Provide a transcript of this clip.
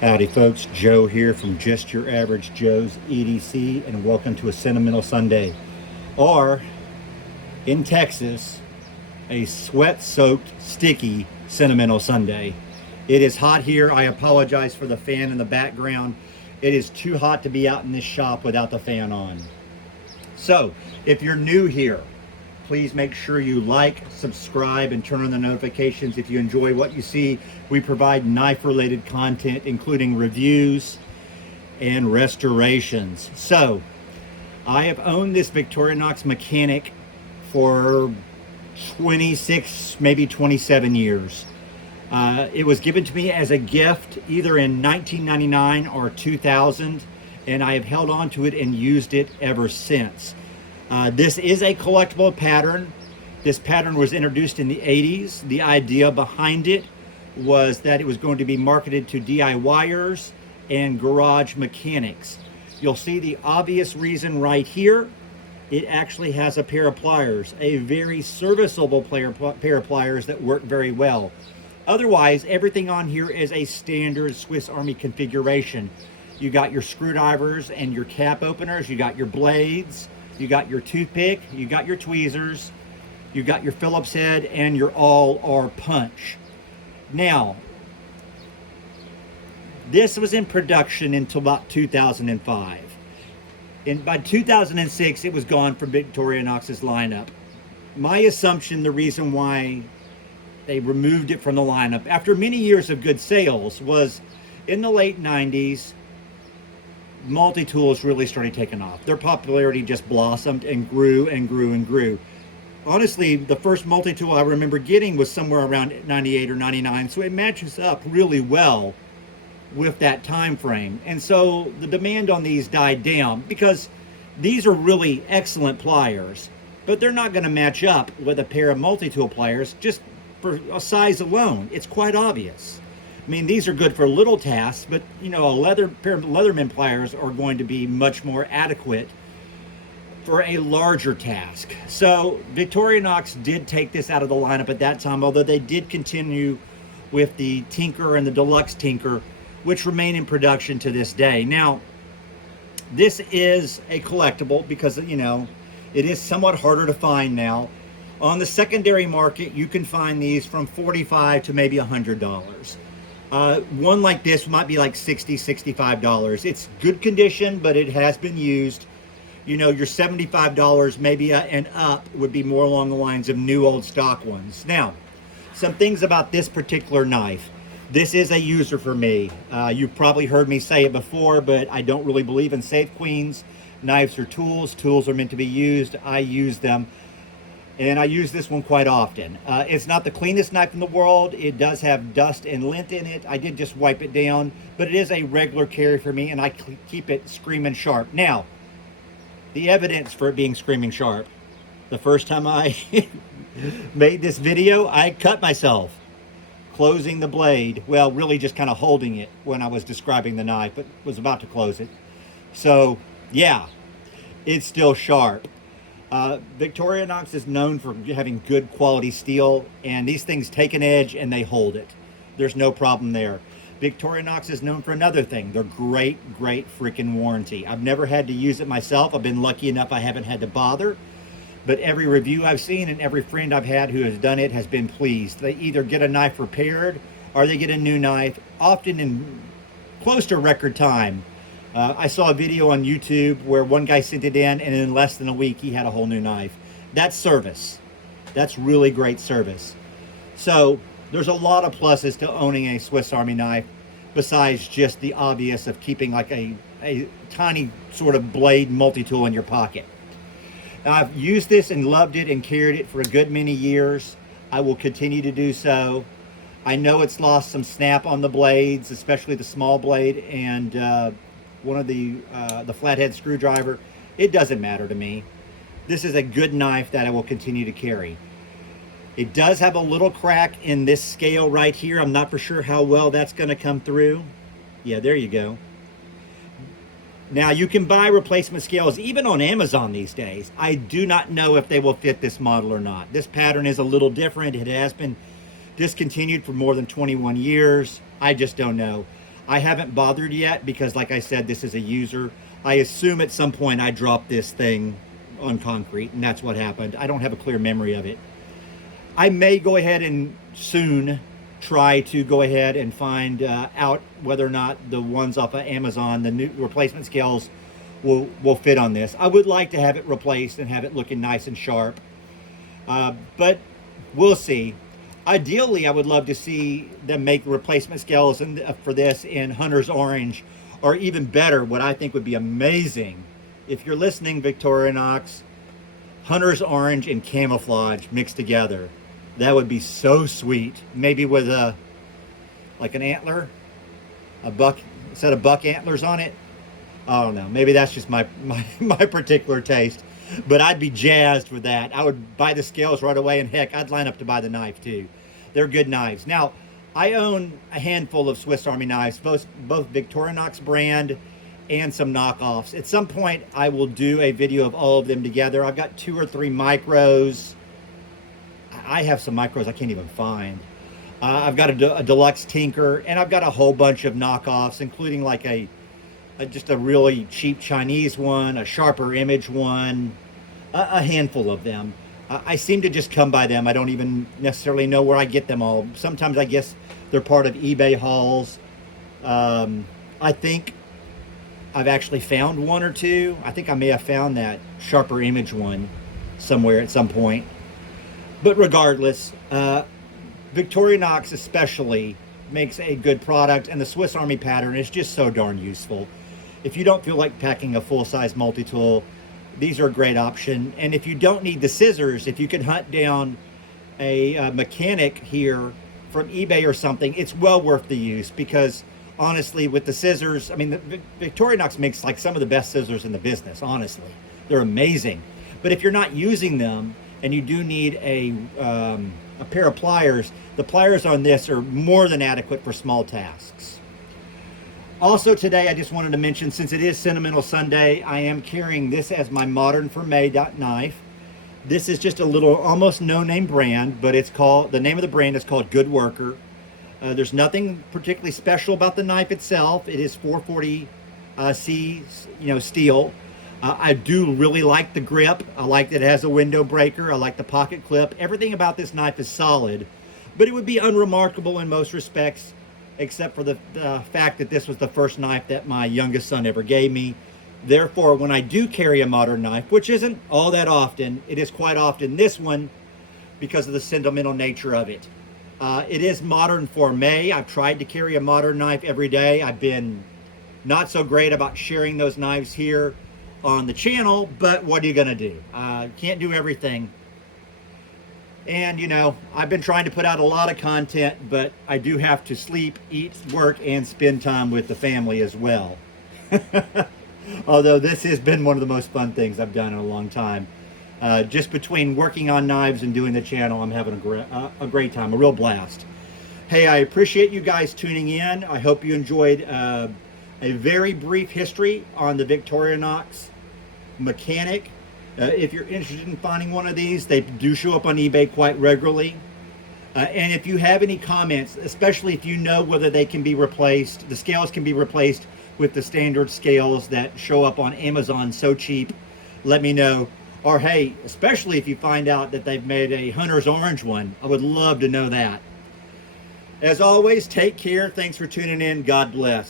Howdy folks, Joe here from Just Your Average Joe's EDC, and welcome to a Sentimental Sunday, or in Texas, a sweat-soaked, sticky Sentimental Sunday. It is hot here. I apologize for the fan in the background. It is too hot to be out in this shop without the fan on. So, if you're new here, please make sure you like, subscribe, and turn on the notifications if you enjoy what you see. We provide knife-related content, including reviews and restorations. So, I have owned this Victorinox Mechanic for 26, maybe 27 years. It was given to me as a gift either in 1999 or 2000, and I have held on to it and used it ever since. This is a collectible pattern. This pattern was introduced in the 80s. The idea behind it was that it was going to be marketed to DIYers and garage mechanics. You'll see the obvious reason right here. It actually has a pair of pliers, a very serviceable pair of pliers that work very well. Otherwise, everything on here is a standard Swiss Army configuration. You got your screwdrivers and your cap openers, you got your blades, you got your toothpick, you got your tweezers, you got your Phillips head, and your all-R punch. Now, this was in production until about 2005. And by 2006, it was gone from Victorinox's lineup. My assumption, the reason why they removed it from the lineup, after many years of good sales, was in the late 90s, multi-tools really started taking off. Their popularity just blossomed and grew and grew and grew. Honestly, the first multi-tool I remember getting was somewhere around 98 or 99, so it matches up really well with that time frame. And so the demand on these died down because these are really excellent pliers, but they're not going to match up with a pair of multi-tool pliers just for a size alone. It's quite obvious. I mean, these are good for little tasks, but you know, a pair of Leatherman pliers are going to be much more adequate for a larger task. So Victorinox did take this out of the lineup at that time, although they did continue with the Tinker and the Deluxe Tinker, which remain in production to this day. Now, this is a collectible because, you know, it is somewhat harder to find now. On the secondary market, you can find these from $45 to maybe $100. One like this might be like $60, $65. It's good condition, but it has been used. You know, your $75 maybe and up would be more along the lines of new old stock ones. Now, some things about this particular knife. This is a user for me. You've probably heard me say it before, but I don't really believe in safe queens. Knives are tools. Tools are meant to be used. I use them. And I use this one quite often. It's not the cleanest knife in the world. It does have dust and lint in it. I did just wipe it down, but it is a regular carry for me, and I keep it screaming sharp. Now, the evidence for it being screaming sharp, the first time I made this video, I cut myself closing the blade. Well, really just kind of holding it when I was describing the knife, but was about to close it. So, yeah, it's still sharp. Victorinox is known for having good quality steel, and these things take an edge and they hold it. There's no problem there. Victorinox is known for another thing. They're great freaking warranty. I've never had to use it myself. I've been lucky enough I haven't had to bother, but every review I've seen and every friend I've had who has done it has been pleased. They either get a knife repaired or they get a new knife, often in close to record time. I saw a video on YouTube where one guy sent it in, and in less than a week he had a whole new knife. That's service. That's really great service. So there's a lot of pluses to owning a Swiss Army knife, besides just the obvious of keeping like a tiny sort of blade multi-tool in your pocket. Now, I've used this and loved it and carried it for a good many years. I will continue to do so. I know it's lost some snap on the blades, especially the small blade and one of the flathead screwdriver. It doesn't matter to me. This is a good knife that I will continue to carry. It does have a little crack in this scale right here. I'm not for sure how well that's going to come through. Yeah, there you go. Now, you can buy replacement scales even on Amazon these days. I do not know if they will fit this model or not. This pattern is a little different. It has been discontinued for more than 21 years. I just don't know. I haven't bothered yet because, like I said, this is a user. I assume at some point I dropped this thing on concrete, and that's what happened. I don't have a clear memory of it. I may go ahead and soon try to go ahead and find out whether or not the ones off of Amazon, the new replacement scales, will fit on this. I would like to have it replaced and have it looking nice and sharp, but we'll see. Ideally, I would love to see them make replacement scales for this in Hunter's Orange, or even better, what I think would be amazing. If you're listening, Victorinox, Hunter's Orange and camouflage mixed together. That would be so sweet. Maybe with like an antler, a set of buck antlers on it. I don't know. Maybe that's just my particular taste. But I'd be jazzed with that. I would buy the scales right away, and heck, I'd line up to buy the knife too. They're good knives. Now, I own a handful of Swiss Army knives, both Victorinox brand and some knockoffs. At some point, I will do a video of all of them together. I've got 2 or 3 micros. I have some micros I can't even find. I've got a deluxe Tinker, and I've got a whole bunch of knockoffs, including like just a really cheap Chinese one, a sharper image one, a handful of them. I seem to just come by them. I don't even necessarily know where I get them all. Sometimes I guess they're part of eBay hauls. I think I've actually found 1 or 2. I think I may have found that sharper image one somewhere at some point. But regardless, Victorinox especially makes a good product, and the Swiss Army pattern is just so darn useful. If you don't feel like packing a full-size multi-tool, these are a great option. And if you don't need the scissors, if you can hunt down a mechanic here from eBay or something, it's well worth the use, because honestly, with the scissors, I mean, Victorinox makes like some of the best scissors in the business, honestly. They're amazing. But if you're not using them and you do need a pair of pliers, the pliers on this are more than adequate for small tasks. Also today, I just wanted to mention, since it is Sentimental Sunday, I am carrying this as my Modern for May knife. This is just a little, almost no-name brand, but the name of the brand is called Good Worker. There's nothing particularly special about the knife itself. It is 440C, steel. I do really like the grip. I like that it has a window breaker. I like the pocket clip. Everything about this knife is solid, but it would be unremarkable in most respects, except for the fact that this was the first knife that my youngest son ever gave me. Therefore, when I do carry a modern knife, which isn't all that often, it is quite often this one because of the sentimental nature of it. It is modern for May. I've tried to carry a modern knife every day. I've been not so great about sharing those knives here on the channel, but what are you gonna do? Can't do everything. And I've been trying to put out a lot of content, but I do have to sleep, eat, work, and spend time with the family as well. Although this has been one of the most fun things I've done in a long time. Just between working on knives and doing the channel, I'm having a great time, a real blast. Hey, I appreciate you guys tuning in. I hope you enjoyed a very brief history on the Victorinox Mechanic. If you're interested in finding one of these, they do show up on eBay quite regularly. And if you have any comments, especially if you know whether they can be replaced, the scales can be replaced with the standard scales that show up on Amazon so cheap, let me know. Or hey, especially if you find out that they've made a Hunter's Orange one, I would love to know that. As always, take care. Thanks for tuning in. God bless.